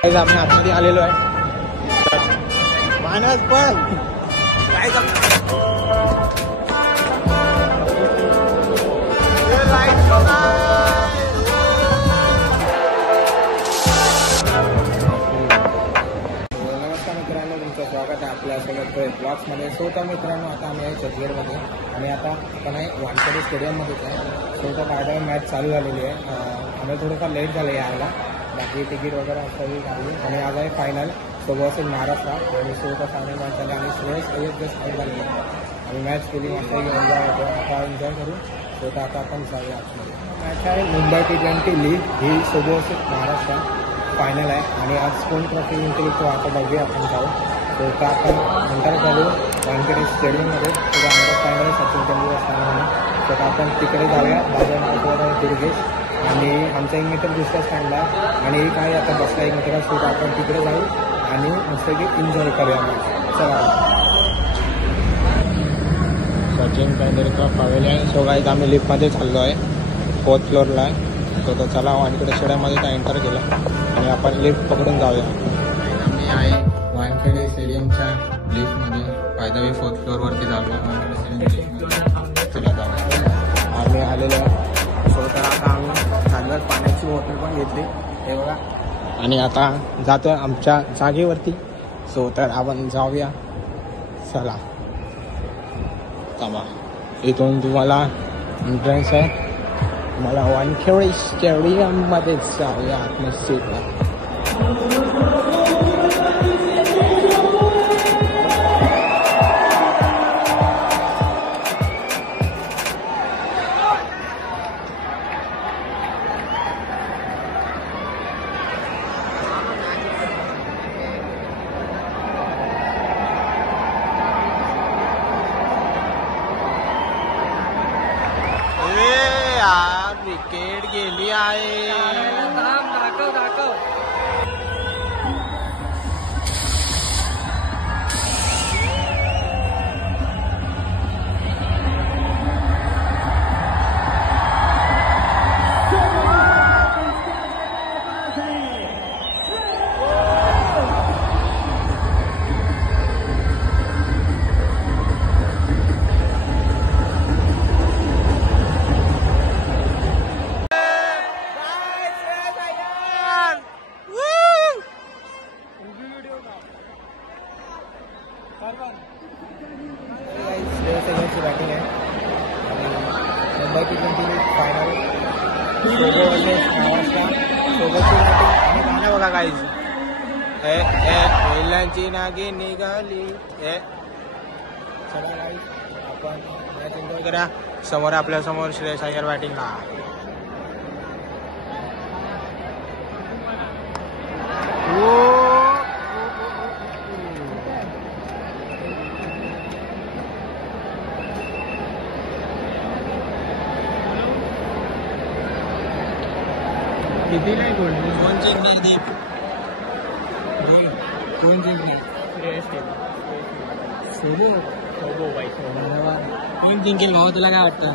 आपण आतमध्ये आलेलो आहे. मानस पण काय नमस्कार मित्रांनो, तुमचं स्वागत आहे आपल्यासोबत ब्लॉग्समध्ये. तर मित्रांनो, आता आम्ही आहे चर्चगेटमध्ये आणि आता आपण आहे वानखेडे स्टेडियममध्येच आहे. तर बाय मॅच चालू झालेली आहे. आम्ही थोडंफार लेट झालं यायला, बाकी तिकीट वगैरे असं काढली आणि आज आहे फायनल सोबत महाराष्ट्र आणि सोबत फायनल मॅच झाली आणि श्रेयस अय्यर जस्ट आउट झालेली आहे. आम्ही मॅच केली, मस्त एन्जॉय होतो. आता एन्जॉय करू. तर आता आपण जाऊया आतमध्ये. मॅच आहे मुंबई T20 लीग, ही सोबत महाराष्ट्र फायनल आहे आणि आज कोण ट्रॉफी जिंकली तो आता बघूया आपण जाऊ. तर आपण नंतर चालू वानखेडे स्टेडियममध्ये. तर आमचा फायनल सचिन तेंडुलकर स्टँडमध्ये. तर आपण तिकडे जाऊया. माझं नाव दुर्गेश आणि आमचा एक मित्र दुसऱ्या स्टँडला आणि काय आता बसला एक मित्र. सो आपण तिकडे जाऊ आणि मस्तपैकी एन्जॉय करूया. चला, सचिन तेंडुलकर पवेलियन. सो गाईज आम्ही लिफ्टमध्ये चाललो आहे, 4th फ्लोअरला आहे. तो चला वानखेडे स्टेडियममध्ये काय एंटर केला आणि आपण लिफ्ट पकडून जाऊया. आम्ही आहे वानखेडे स्टेडियमच्या लिफ्टमध्ये. पायदावी 4th फ्लोअरवरती जाऊया. वानखेडे स्टेडियम चला जाऊया. आम्ही आलेलो आहे. सो तर आता आम्ही चाललो पाण्याची बॉटल पण घेतली हे बघा आणि आता जातो आमच्या जागेवरती. सो तर आपण जाऊया. चला थांबा, इथून तुम्हाला एंट्रन्स आहे. मला वानखेडे स्टेडियममध्येच जाऊया आत्मस्थितला. विकेट गेली आहे. दाखव बॅटिंग आहे मुंबई T20 फायनल महाराष्ट्र सोबतची बॅटिंग आणि गाणं बघा गाईज. बैलांची नागी निघाली. चला गाईज, आपण मॅच एन्जॉय करा. समोर आपल्यासमोर श्रेयस अय्यर बॅटिंगला. किती नाही कोण जिंकणार दीप? कोण जिंकणार? सोबो बाई. कोण जिंकेल भाऊ, तुला काय वाटतं?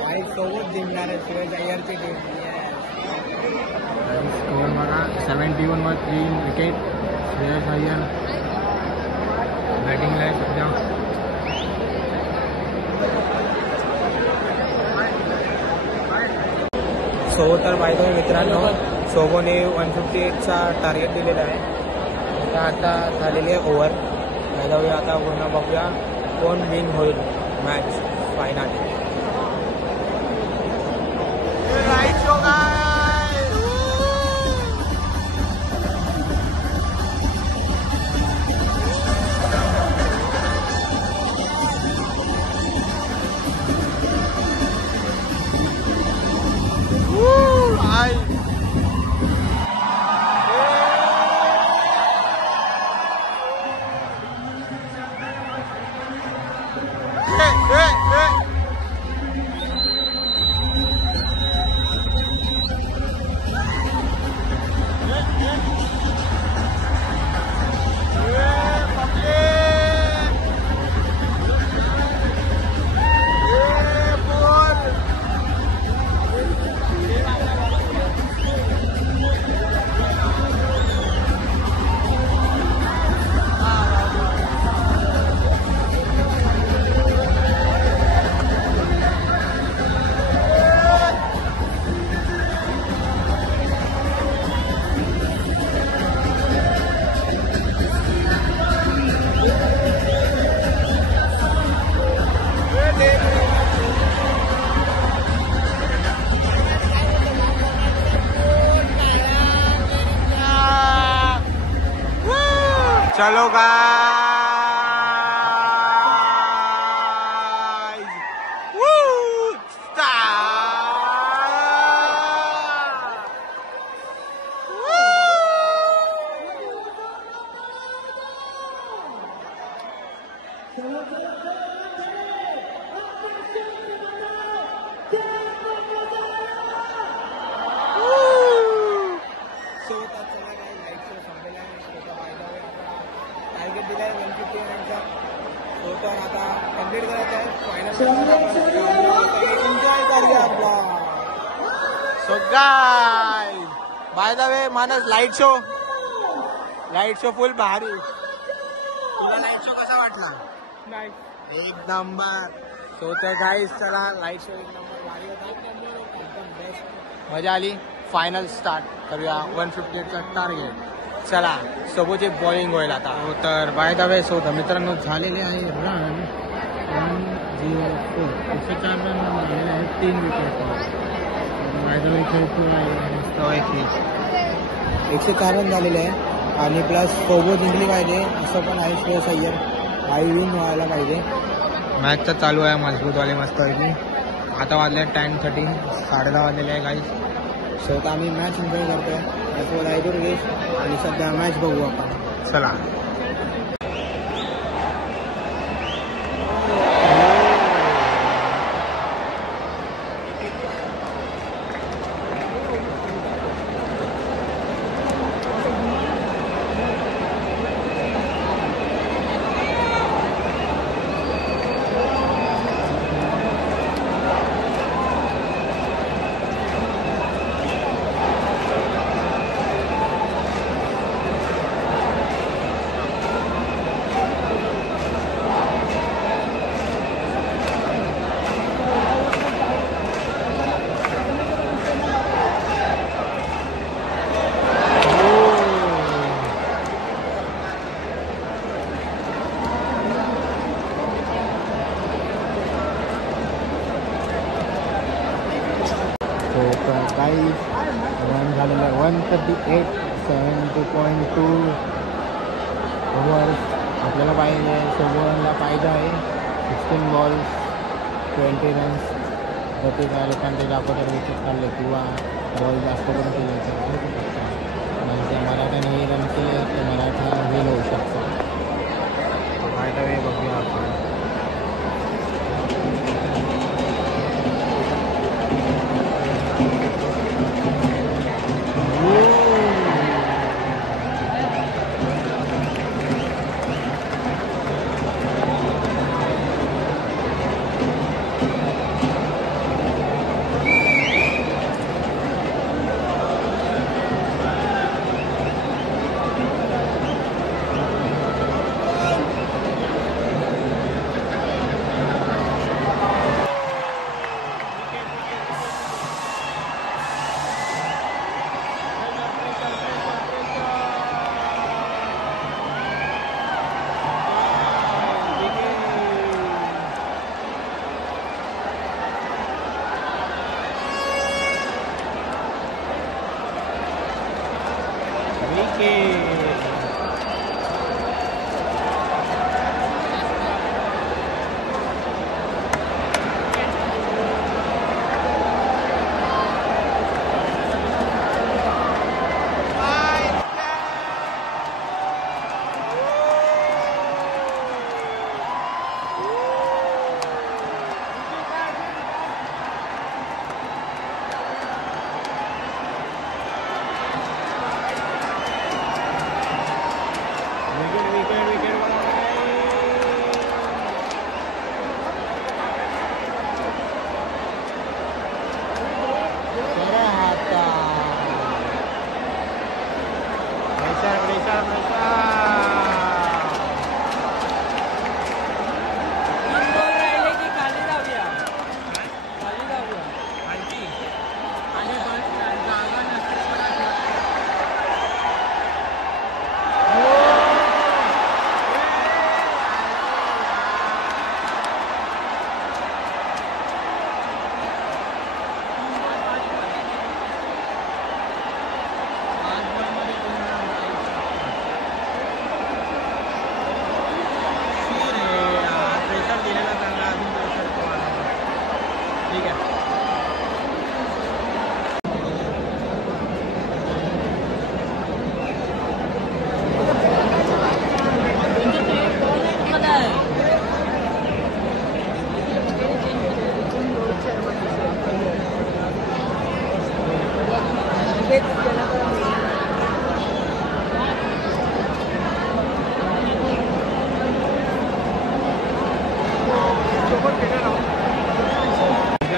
बाई सोबत जिंकणार आहे. श्रेयस अय्यरची टीम. स्कोर बघा 71 वर 3 विकेट. श्रेयस अय्यर बॅटिंगला आहे सध्या. सो तर बाय द वे मित्रांनो, सोबोने 158चा टार्गेट दिलेला आहे. आता झालेली आहे ओव्हर. बाय द वे आता पुन्हा बघूया कोण विन होईल मॅच फायनल. चलो गाइस वू टार्गेट दिलाय 159चा तो तर आता कंप्लीट करायचा आहे फायनल एन्जॉय करूया आपला so guys by the way Manas light show full भारी तुला लाईट शो कसा वाटला नाही एक नंबर सो तर गाइस चला लाईट शो एक नंबर भारी होता एकदम बेस्ट मजा आली फायनल स्टार्ट करूया 158चा टार्गेट चला सोबतची बॉलिंग होईल आता तर बाय द वे सो मित्रांनो झालेले आहे रन 104 104 रन झालेले आहेत 3 विकेट बाय द वे खेळतो आहे मस्त 104 रन झालेले आहे आणि प्लस सोबत जिंकली पाहिजे असं पण आहे श्रेयस अय्यर आई विन व्हायला पाहिजे मॅच तर चालू आहे मजबूतवाले मस्त आहे आता वाजले 10:30 10:30 वाजलेले आहे गाईस सो आता आम्ही मॅच एन्जॉय करतोय त्याचवर आयदूर गेस आणि सध्या मॅच बघू आपण चला गाईस रन झालेलं 138 70.2 ओव्हर्स आपल्याला पाहिजे 16 रनला पाहिजे आहे 16 बॉल्स 20 रन्स प्रत्येक लोकांचे अगोदर विकेट काढले किंवा बॉल जास्त करून केले तर म्हणजे मराठ्याने रन केले तर मराठा विन होऊ शकतो फायदा वे बघूया आपण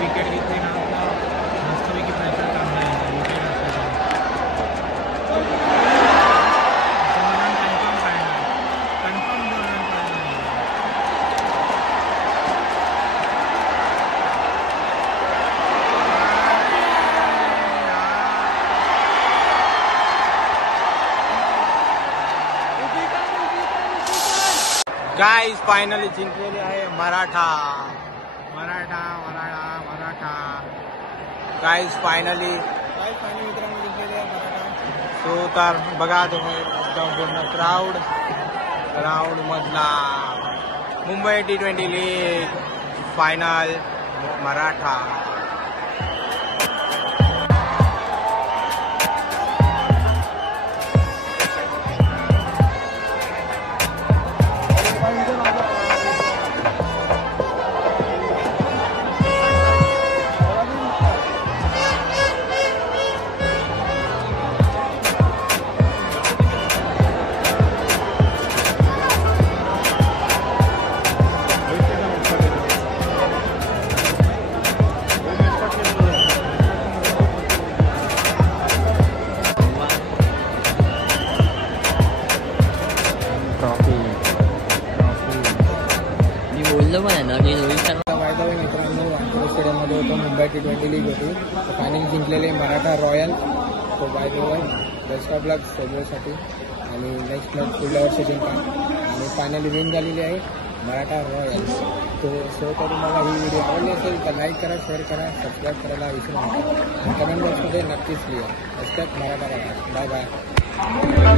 विकेट घेतली ना मस्तपैकी प्रेशर चांगला आहे विकेट असल्याचा कन्फर्म पाहिजे कन्फर्म 2 रन पाहिजे गाइस फायनली जिंकलेले आहे मराठा गाइस फायनली मित्रांनो जिंकलेले आहे मराठा सो तर बघा तुम्ही एकदम पूर्ण क्राऊड मधला Mumbai T20 league final Maratha वायदा मित्रांनो वानखेडे स्टेडियममध्ये होतो मुंबई T20 लीग होती फायनल जिंकलेले मराठा रॉयल तो by the way best of luck सगळ्यासाठी आणि नेक्स्ट मॅच पुढल्या वर्षी जिंका आणि फायनली विन झालेली आहे मराठा रॉयल तो सो तर तुम्हाला ही व्हिडिओ आवडली असेल तर लाईक करा शेअर करा सबस्क्राईब करायला विसरू नका आणि कमेंट बॉक्समध्ये नक्कीच लिहा असतात मराठा रॉयल बाय बाय